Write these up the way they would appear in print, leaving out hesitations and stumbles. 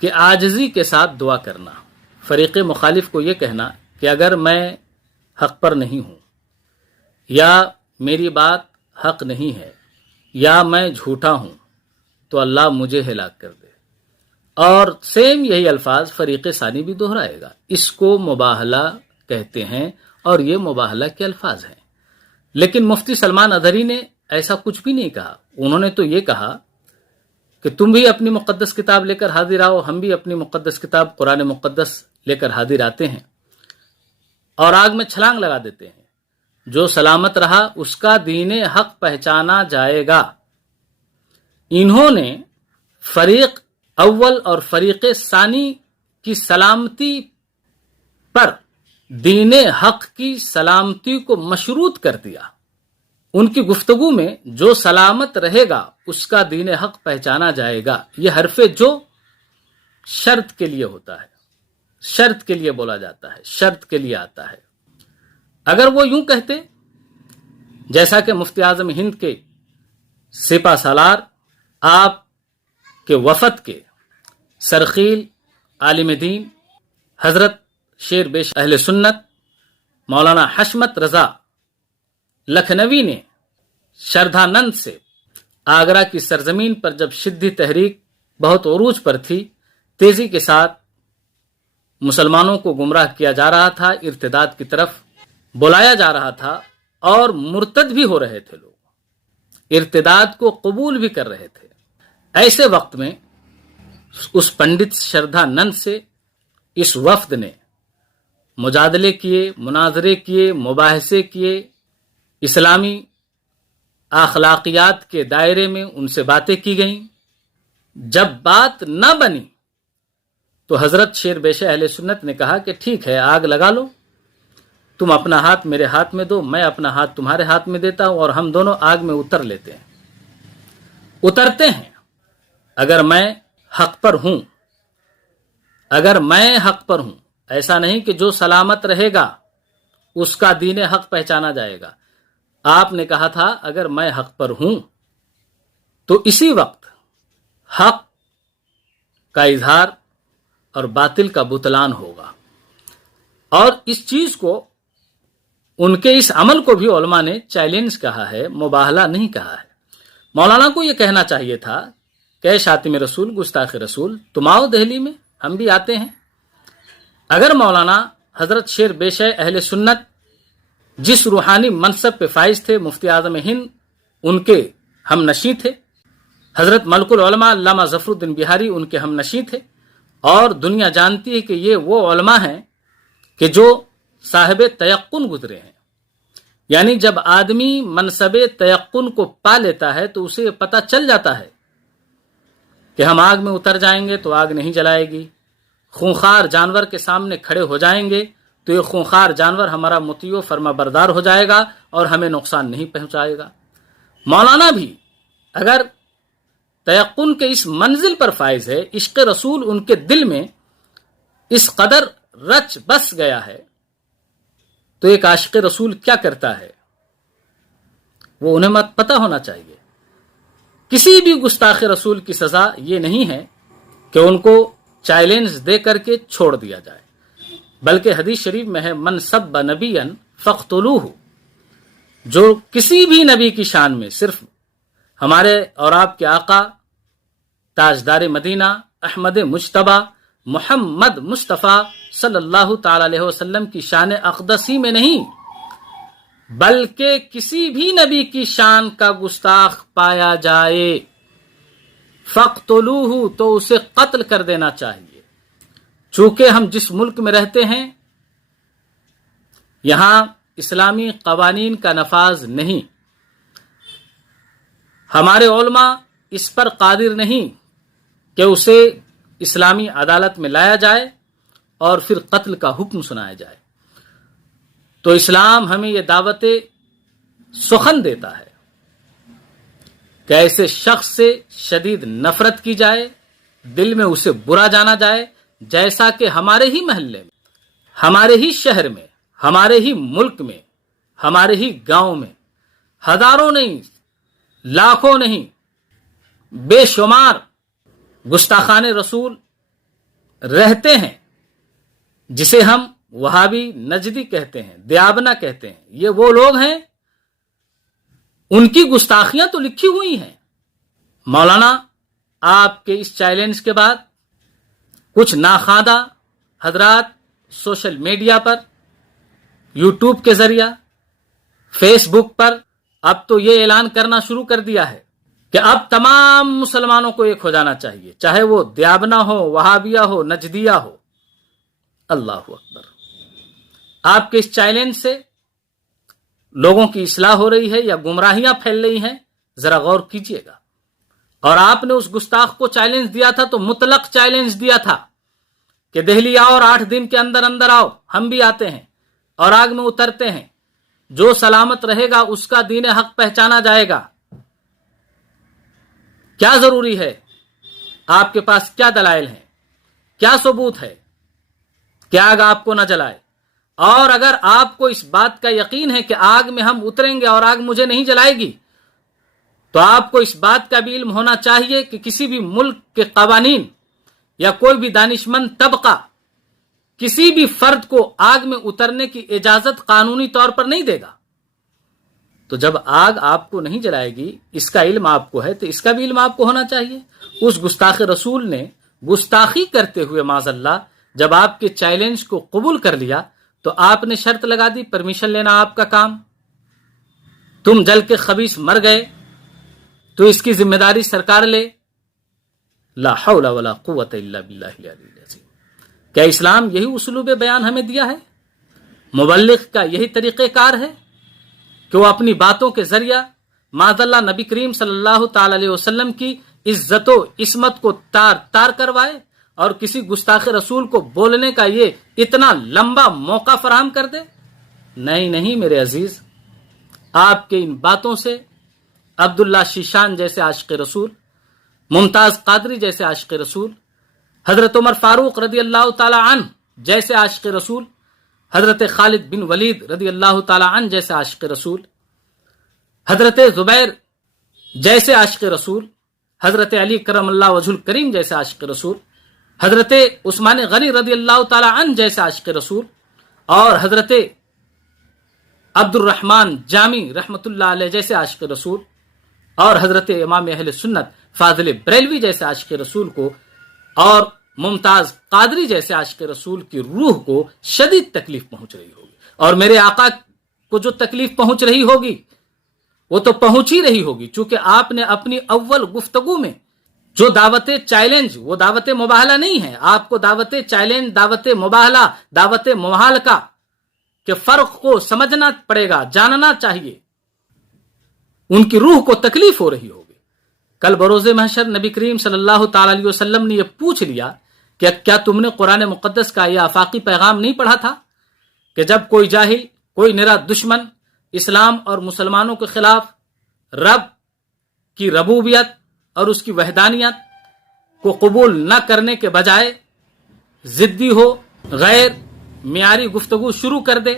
کہ عاجزی کے ساتھ دعا کرنا، فریق مخالف کو یہ کہنا کہ اگر میں حق پر نہیں ہوں یا میری بات حق نہیں ہے یا میں جھوٹا ہوں تو اللہ مجھے ہلاک کر دے، اور سیم یہی الفاظ فریق ثانی بھی دہرائے گا۔ اس کو مباہلہ کہتے ہیں اور یہ مباہلہ کے الفاظ ہیں۔ لیکن مفتی سلمان اظہری نے ایسا کچھ بھی نہیں کہا۔ انہوں نے تو یہ کہا کہ تم بھی اپنی مقدس کتاب لے کر حاضر آؤ، ہم بھی اپنی مقدس کتاب قرآن مقدس لے کر حاضر آتے ہیں اور آگ میں چھلانگ لگا دیتے ہیں۔ جو سلامت رہا اس کا دین حق پہچانا جائے گا۔ انہوں نے فریق اول اور فریق ثانی کی سلامتی پر دین حق کی سلامتی کو مشروط کر دیا۔ ان کی گفتگو میں جو سلامت رہے گا اس کا دین حق پہچانا جائے گا، یہ حرف جو شرط کے لیے ہوتا ہے، شرط کے لیے بولا جاتا ہے، شرط کے لیے آتا ہے۔ اگر وہ یوں کہتے جیسا کہ مفتی اعظم ہند کے سپہ سالار، آپ کے وفد کے سرخیل عالم دین حضرت شیر بیش اہل سنت مولانا حشمت رضا لکھنوی نے شردھانند سے آگرہ کی سرزمین پر جب شدی تحریک بہت عروج پر تھی، تیزی کے ساتھ مسلمانوں کو گمراہ کیا جا رہا تھا، ارتداد کی طرف بلایا جا رہا تھا اور مرتد بھی ہو رہے تھے، لوگ ارتداد کو قبول بھی کر رہے تھے۔ ایسے وقت میں اس پنڈت شردھانند سے اس وفد نے مجادلے کیے، مناظرے کیے، مباحثے کیے، اسلامی اخلاقیات کے دائرے میں ان سے باتیں کی گئیں۔ جب بات نہ بنی تو حضرت شیر بیش اہل سنت نے کہا کہ ٹھیک ہے، آگ لگا لو، تم اپنا ہاتھ میرے ہاتھ میں دو، میں اپنا ہاتھ تمہارے ہاتھ میں دیتا ہوں، اور ہم دونوں آگ میں اتر لیتے ہیں، اترتے ہیں۔ اگر میں حق پر ہوں، اگر میں حق پر ہوں، ایسا نہیں کہ جو سلامت رہے گا اس کا دین حق پہچانا جائے گا۔ آپ نے کہا تھا اگر میں حق پر ہوں تو اسی وقت حق کا اظہار اور باطل کا بطلان ہوگا، اور اس چیز کو، ان کے اس عمل کو بھی علماء نے چیلنج کہا ہے، مباہلہ نہیں کہا ہے۔ مولانا کو یہ کہنا چاہیے تھا کہ شاتم رسول، گستاخ رسول، تم آؤ دہلی میں، ہم بھی آتے ہیں۔ اگر مولانا حضرت شیر بیش اہل سنت جس روحانی منصب پہ فائز تھے، مفتی اعظم ہند ان کے ہم نشیں تھے، حضرت ملک العلماء علامہ ظفر الدین بہاری ان کے ہم نشیں تھے، اور دنیا جانتی ہے کہ یہ وہ علماء ہیں کہ جو صاحب تیقن گزرے ہیں۔ یعنی جب آدمی منصب تیقن کو پا لیتا ہے تو اسے پتہ چل جاتا ہے کہ ہم آگ میں اتر جائیں گے تو آگ نہیں جلائے گی، خونخوار جانور کے سامنے کھڑے ہو جائیں گے تو یہ خونخوار جانور ہمارا مطیع و فرما بردار ہو جائے گا اور ہمیں نقصان نہیں پہنچائے گا۔ مولانا بھی اگر تیقن کے اس منزل پر فائز ہے، عشق رسول ان کے دل میں اس قدر رچ بس گیا ہے، تو ایک عاشق رسول کیا کرتا ہے وہ انہیں مت پتہ ہونا چاہیے۔ کسی بھی گستاخ رسول کی سزا یہ نہیں ہے کہ ان کو چیلنج دے کر کے چھوڑ دیا جائے، بلکہ حدیث شریف میں ہے من سب نبیا فاقتلوہ، جو کسی بھی نبی کی شان میں صرف ہمارے اور آپ کے آقا تاجدار مدینہ احمد مجتبی محمد مصطفیٰ صلی اللہ تعالی علیہ وسلم کی شان اقدسی میں نہیں، بلکہ کسی بھی نبی کی شان کا گستاخ پایا جائے فاقتلوہ، تو اسے قتل کر دینا چاہیے۔ چونکہ ہم جس ملک میں رہتے ہیں یہاں اسلامی قوانین کا نفاذ نہیں، ہمارے علماء اس پر قادر نہیں کہ اسے اسلامی عدالت میں لایا جائے اور پھر قتل کا حکم سنایا جائے۔ تو اسلام ہمیں یہ دعوت سخن دیتا ہے کہ ایسے شخص سے شدید نفرت کی جائے، دل میں اسے برا جانا جائے، جیسا کہ ہمارے ہی محلے میں، ہمارے ہی شہر میں، ہمارے ہی ملک میں، ہمارے ہی گاؤں میں ہزاروں نہیں، لاکھوں نہیں، بے شمار گستاخان رسول رہتے ہیں، جسے ہم وہابی نجدی کہتے ہیں، دیابنا کہتے ہیں، یہ وہ لوگ ہیں، ان کی گستاخیاں تو لکھی ہوئی ہیں۔ مولانا آپ کے اس چیلنج کے بعد کچھ ناخواندہ حضرات سوشل میڈیا پر، یوٹیوب کے ذریعہ، فیس بک پر اب تو یہ اعلان کرنا شروع کر دیا ہے کہ اب تمام مسلمانوں کو ایک ہو جانا چاہیے، چاہے وہ دیابنا ہو، وہابیہ ہو، نجدیہ ہو۔ اللہ اکبر! آپ کے اس چیلنج سے لوگوں کی اصلاح ہو رہی ہے یا گمراہیاں پھیل رہی ہیں، ذرا غور کیجئے گا۔ اور آپ نے اس گستاخ کو چیلنج دیا تھا تو مطلق چیلنج دیا تھا کہ دہلی آؤ اور 8 دن کے اندر اندر آؤ، ہم بھی آتے ہیں اور آگ میں اترتے ہیں، جو سلامت رہے گا اس کا دین حق پہچانا جائے گا۔ کیا ضروری ہے؟ آپ کے پاس کیا دلائل ہیں؟ کیا ثبوت ہے کہ آگ آپ کو نہ جلائے؟ اور اگر آپ کو اس بات کا یقین ہے کہ آگ میں ہم اتریں گے اور آگ مجھے نہیں جلائے گی، تو آپ کو اس بات کا بھی علم ہونا چاہیے کہ کسی بھی ملک کے قوانین یا کوئی بھی دانشمند طبقہ کسی بھی فرد کو آگ میں اترنے کی اجازت قانونی طور پر نہیں دے گا۔ تو جب آگ آپ کو نہیں جلائے گی، اس کا علم آپ کو ہے، تو اس کا بھی علم آپ کو ہونا چاہیے۔ اس گستاخ رسول نے گستاخی کرتے ہوئے معاذ اللہ جب آپ کے چیلنج کو قبول کر لیا تو آپ نے شرط لگا دی پرمیشن لینا آپ کا کام، تم جل کے خبیث مر گئے تو اس کی ذمہ داری سرکار لے۔ لا حول ولا قوت الا باللہ العلی العظیم۔ کیا اسلام یہی اسلوب بیان ہمیں دیا ہے؟ مبلغ کا یہی طریقہ کار ہے کہ وہ اپنی باتوں کے ذریعہ معاذ اللہ نبی کریم صلی اللہ تعالی علیہ وسلم کی عزت و عصمت کو تار تار کروائے اور کسی گستاخ رسول کو بولنے کا یہ اتنا لمبا موقع فراہم کر دے؟ نہیں نہیں میرے عزیز، آپ کے ان باتوں سے عبداللہ شیشان جیسے عاشق رسول، ممتاز قادری جیسے عاشق رسول، حضرت عمر فاروق رضی اللہ تعالی عنہ جیسے عاشق رسول، حضرت خالد بن ولید رضی اللہ تعالی عنہ جیسے عاشق رسول، حضرت زبیر جیسے عاشق رسول، حضرت علی کرم اللہ وجہ الکریم جیسے عاشق رسول، حضرت عثمان غنی رضی اللہ تعالی عنہ جیسے عاشق رسول، اور حضرت عبد الرحمن جامی رحمت اللہ علیہ جیسے عاشق رسول، اور حضرت امام اہل سنت فاضل بریلوی جیسے عاشق رسول کو، اور ممتاز قادری جیسے عاشق رسول کی روح کو شدید تکلیف پہنچ رہی ہوگی، اور میرے آقا کو جو تکلیف پہنچ رہی ہوگی وہ تو پہنچ ہی رہی ہوگی، چونکہ آپ نے اپنی اول گفتگو میں جو دعوت چیلنج، وہ دعوت مباہلہ نہیں ہے، آپ کو دعوت چیلنج، دعوت مباہلہ، دعوت محالکہ کے فرق کو سمجھنا پڑے گا، جاننا چاہیے۔ ان کی روح کو تکلیف ہو رہی ہوگی۔ کل بروز محشر نبی کریم صلی اللہ تعالی علیہ وسلم نے یہ پوچھ لیا کہ کیا تم نے قرآن مقدس کا یہ آفاقی پیغام نہیں پڑھا تھا کہ جب کوئی جاہل، کوئی نرا دشمن اسلام اور مسلمانوں کے خلاف رب کی ربوبیت اور اس کی وحدانیت کو قبول نہ کرنے کے بجائے ضدی ہو، غیر معیاری گفتگو شروع کر دے،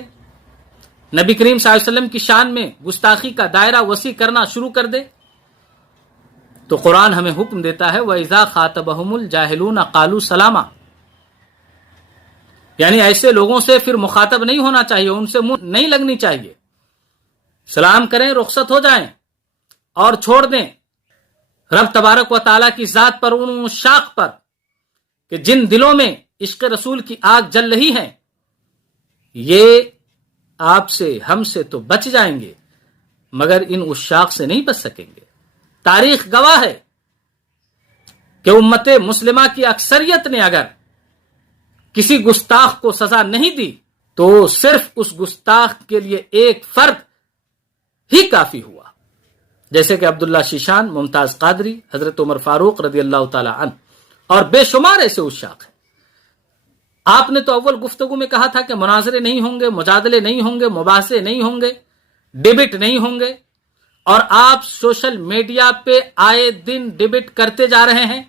نبی کریم صلی اللہ علیہ وسلم کی شان میں گستاخی کا دائرہ وسیع کرنا شروع کر دے، تو قرآن ہمیں حکم دیتا ہے وَإِذَا خَاطَبَهُمُ الْجَاهِلُونَ قَالُوا سَلَامًا، یعنی ایسے لوگوں سے پھر مخاطب نہیں ہونا چاہیے، ان سے منہ نہیں لگنی چاہیے، سلام کریں، رخصت ہو جائیں اور چھوڑ دیں رب تبارک و تعالیٰ کی ذات پر، ان شاخ پر کہ جن دلوں میں عشق رسول کی آگ جل رہی ہے، یہ آپ سے، ہم سے تو بچ جائیں گے مگر ان عشاق سے نہیں بچ سکیں گے۔ تاریخ گواہ ہے کہ امت مسلمہ کی اکثریت نے اگر کسی گستاخ کو سزا نہیں دی تو صرف اس گستاخ کے لیے ایک فرد ہی کافی ہوا، جیسے کہ عبداللہ شیشان، ممتاز قادری، حضرت عمر فاروق رضی اللہ تعالی عنہ، اور بے شمار ایسے عشاق ہیں۔ آپ نے تو اول گفتگو میں کہا تھا کہ مناظرے نہیں ہوں گے، مجادلے نہیں ہوں گے، مباحثے نہیں ہوں گے، ڈیبیٹ نہیں ہوں گے، اور آپ سوشل میڈیا پہ آئے دن ڈیبیٹ کرتے جا رہے ہیں۔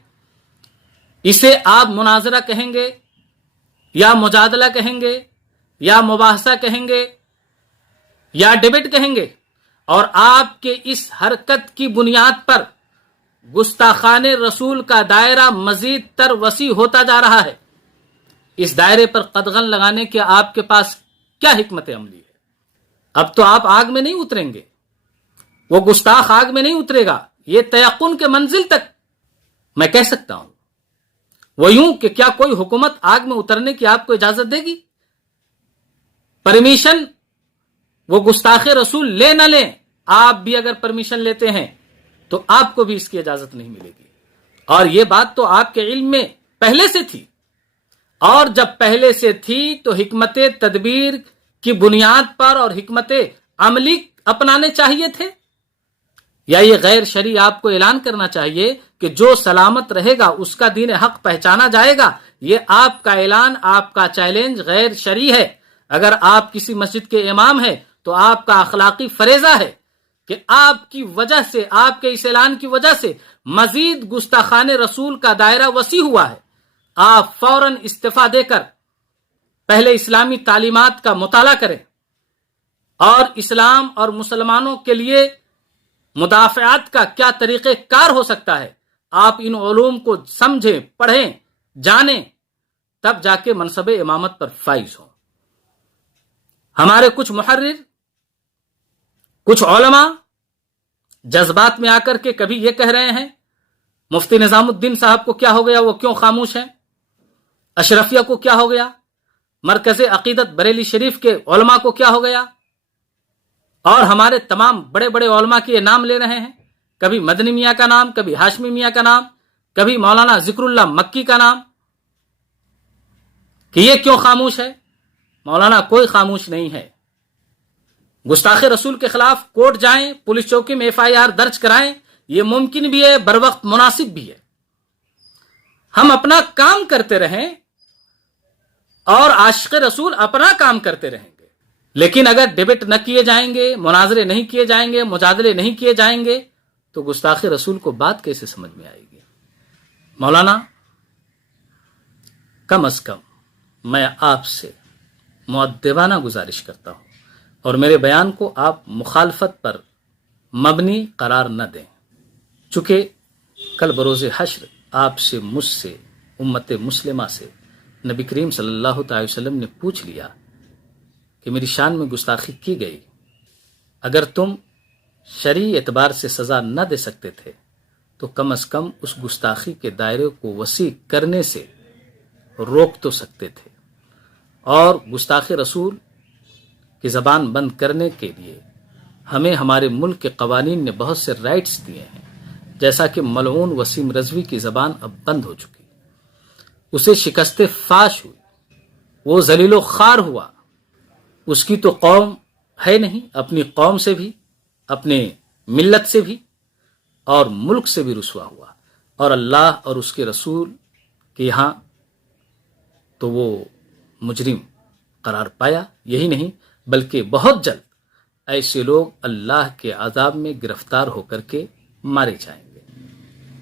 اسے آپ مناظرہ کہیں گے یا مجادلہ کہیں گے یا مباحثہ کہیں گے یا ڈیبیٹ کہیں گے، اور آپ کے اس حرکت کی بنیاد پر گستاخان رسول کا دائرہ مزید تر وسیع ہوتا جا رہا ہے۔ اس دائرے پر قدغن لگانے کے آپ کے پاس کیا حکمت عملی ہے؟ اب تو آپ آگ میں نہیں اتریں گے، وہ گستاخ آگ میں نہیں اترے گا، یہ تیقن کے منزل تک میں کہہ سکتا ہوں۔ وہ یوں کہ کیا کوئی حکومت آگ میں اترنے کی آپ کو اجازت دے گی؟ پرمیشن وہ گستاخ رسول لے نہ لیں، آپ بھی اگر پرمیشن لیتے ہیں تو آپ کو بھی اس کی اجازت نہیں ملے گی۔ اور یہ بات تو آپ کے علم میں پہلے سے تھی، اور جب پہلے سے تھی تو حکمت تدبیر کی بنیاد پر اور حکمت عملی اپنانے چاہیے تھے، یا یہ غیر شرعی آپ کو اعلان کرنا چاہیے کہ جو سلامت رہے گا اس کا دین حق پہچانا جائے گا؟ یہ آپ کا اعلان، آپ کا چیلنج غیر شرعی ہے۔ اگر آپ کسی مسجد کے امام ہیں تو آپ کا اخلاقی فریضہ ہے کہ آپ کی وجہ سے، آپ کے اس اعلان کی وجہ سے مزید گستاخان رسول کا دائرہ وسیع ہوا ہے۔ آپ فوراً استعفیٰ دے کر پہلے اسلامی تعلیمات کا مطالعہ کریں اور اسلام اور مسلمانوں کے لیے مدافعات کا کیا طریقہ کار ہو سکتا ہے، آپ ان علوم کو سمجھیں، پڑھیں، جانیں، تب جا کے منصب امامت پر فائز ہوں۔ ہمارے کچھ محرر، کچھ علماء جذبات میں آ کر کے کبھی یہ کہہ رہے ہیں مفتی نظام الدین صاحب کو کیا ہو گیا، وہ کیوں خاموش ہیں؟ اشرفیہ کو کیا ہو گیا؟ مرکز عقیدت بریلی شریف کے علماء کو کیا ہو گیا؟ اور ہمارے تمام بڑے بڑے علماء کے یہ نام لے رہے ہیں، کبھی مدنی میاں کا نام، کبھی ہاشمی میاں کا نام، کبھی مولانا ذکر اللہ مکی کا نام، کہ یہ کیوں خاموش ہے؟ مولانا کوئی خاموش نہیں ہے۔ گستاخ رسول کے خلاف کورٹ جائیں، پولیس چوکی میں FIR درج کرائیں، یہ ممکن بھی ہے، بر وقت مناسب بھی ہے۔ ہم اپنا کام کرتے رہیں اور عاشق رسول اپنا کام کرتے رہیں گے، لیکن اگر ڈیبیٹ نہ کیے جائیں گے، مناظرے نہیں کیے جائیں گے، مجادلے نہیں کیے جائیں گے، تو گستاخ رسول کو بات کیسے سمجھ میں آئے گی؟ مولانا، کم از کم میں آپ سے مؤدبانہ گزارش کرتا ہوں اور میرے بیان کو آپ مخالفت پر مبنی قرار نہ دیں، چونکہ کل بروز حشر آپ سے، مجھ سے، امت مسلمہ سے نبی کریم صلی اللہ تعالی وسلم نے پوچھ لیا کہ میری شان میں گستاخی کی گئی، اگر تم شرعی اعتبار سے سزا نہ دے سکتے تھے تو کم از کم اس گستاخی کے دائرے کو وسیع کرنے سے روک تو سکتے تھے۔ اور گستاخ رسول کی زبان بند کرنے کے لیے ہمیں ہمارے ملک کے قوانین نے بہت سے رائٹس دیے ہیں، جیسا کہ ملعون وسیم رضوی کی زبان اب بند ہو چکی، اسے شکست فاش ہوئی، وہ ذلیل و خوار ہوا، اس کی تو قوم ہے نہیں، اپنی قوم سے بھی، اپنے ملت سے بھی اور ملک سے بھی رسوا ہوا، اور اللہ اور اس کے رسول کے یہاں تو وہ مجرم قرار پایا۔ یہی نہیں بلکہ بہت جلد ایسے لوگ اللہ کے عذاب میں گرفتار ہو کر کے مارے جائیں گے۔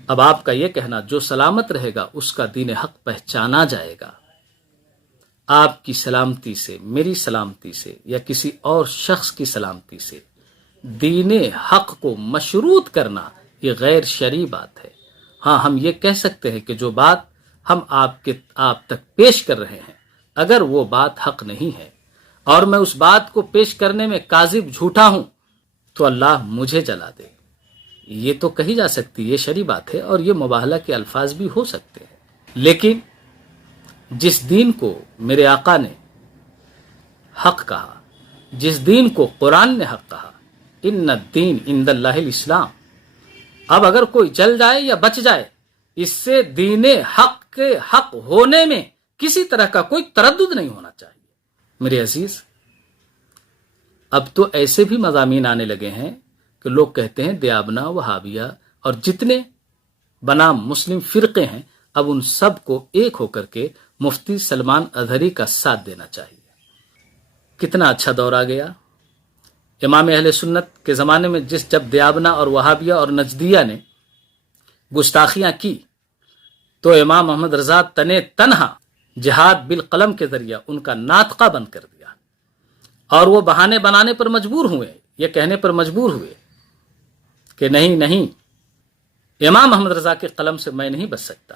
اب آپ کا یہ کہنا جو سلامت رہے گا اس کا دین حق پہچانا جائے گا، آپ کی سلامتی سے، میری سلامتی سے، یا کسی اور شخص کی سلامتی سے دین حق کو مشروط کرنا یہ غیر شرعی بات ہے۔ ہاں، ہم یہ کہہ سکتے ہیں کہ جو بات ہم آپ تک پیش کر رہے ہیں، اگر وہ بات حق نہیں ہے اور میں اس بات کو پیش کرنے میں کاذب جھوٹا ہوں تو اللہ مجھے جلا دے، یہ تو کہی جا سکتی، یہ شرعی بات ہے اور یہ مباہلہ کے الفاظ بھی ہو سکتے ہیں۔ لیکن جس دین کو میرے آقا نے حق کہا، جس دین کو قرآن نے حق کہا، ان الدین عند اللہ الاسلام، اب اگر کوئی جل جائے یا بچ جائے، اس سے دین حق کے حق ہونے میں کسی طرح کا کوئی تردد نہیں ہونا چاہیے۔ میرے عزیز، اب تو ایسے بھی مضامین آنے لگے ہیں کہ لوگ کہتے ہیں دیابنا، وہابیہ اور جتنے بنام مسلم فرقے ہیں، اب ان سب کو ایک ہو کر کے مفتی سلمان اظہری کا ساتھ دینا چاہیے۔ کتنا اچھا دور آ گیا۔ امام اہل سنت کے زمانے میں جب دیابنا اور وہابیہ اور نجدیہ نے گستاخیاں کی تو امام محمد رضا تنہا جہاد بالقلم کے ذریعہ ان کا ناطقہ بند کر دیا، اور وہ بہانے بنانے پر مجبور ہوئے، یہ کہنے پر مجبور ہوئے کہ نہیں، امام محمد رضا کے قلم سے میں نہیں بچ سکتا۔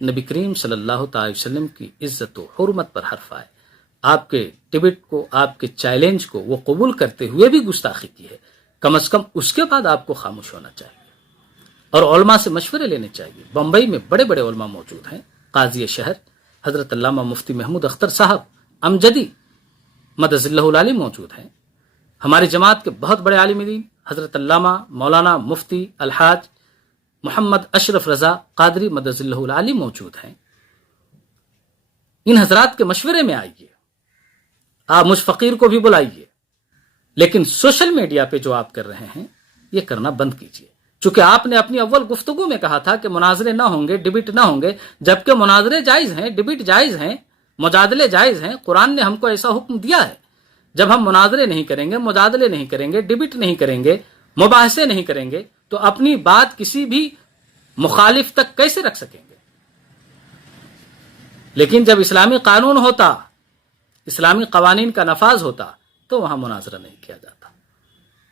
نبی کریم صلی اللہ تعالی وسلم کی عزت و حرمت پر حرف آئے، آپ کے ٹبٹ کو، آپ کے چیلنج کو وہ قبول کرتے ہوئے بھی گستاخی کی ہے، کم از کم اس کے بعد آپ کو خاموش ہونا چاہیے اور علماء سے مشورے لینے چاہیے۔ بمبئی میں بڑے بڑے علماء موجود ہیں، قاضی شہر حضرت علامہ مفتی محمود اختر صاحب امجدی مدظ اللہ العالی موجود ہیں، ہماری جماعت کے بہت بڑے عالم دین حضرت علامہ مولانا مفتی الحاج محمد اشرف رضا قادری مدظ اللہ العالی موجود ہیں۔ ان حضرات کے مشورے میں آئیے، آپ مجھ فقیر کو بھی بلائیے، لیکن سوشل میڈیا پہ جو آپ کر رہے ہیں یہ کرنا بند کیجیے، چونکہ آپ نے اپنی اول گفتگو میں کہا تھا کہ مناظرے نہ ہوں گے، ڈبیٹ نہ ہوں گے، جبکہ مناظرے جائز ہیں، ڈبیٹ جائز ہیں، مجادلے جائز ہیں۔ قرآن نے ہم کو ایسا حکم دیا ہے، جب ہم مناظرے نہیں کریں گے، مجادلے نہیں کریں گے، ڈبیٹ نہیں کریں گے، مباحثے نہیں کریں گے، تو اپنی بات کسی بھی مخالف تک کیسے رکھ سکیں گے؟ لیکن جب اسلامی قانون ہوتا، اسلامی قوانین کا نفاذ ہوتا، تو وہاں مناظرہ نہیں کیا جاتا،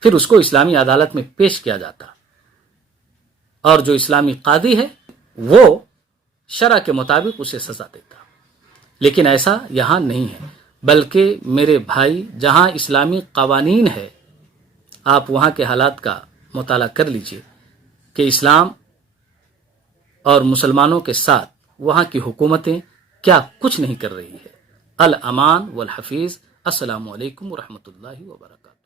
پھر اس کو اسلامی عدالت میں پیش کیا جاتا، اور جو اسلامی قاضی ہے وہ شرع کے مطابق اسے سزا دیتا۔ لیکن ایسا یہاں نہیں ہے، بلکہ میرے بھائی جہاں اسلامی قوانین ہے، آپ وہاں کے حالات کا مطالعہ کر لیجئے کہ اسلام اور مسلمانوں کے ساتھ وہاں کی حکومتیں کیا کچھ نہیں کر رہی ہے۔ الامان والحفیظ۔ السلام علیکم ورحمۃ اللہ وبرکاتہ۔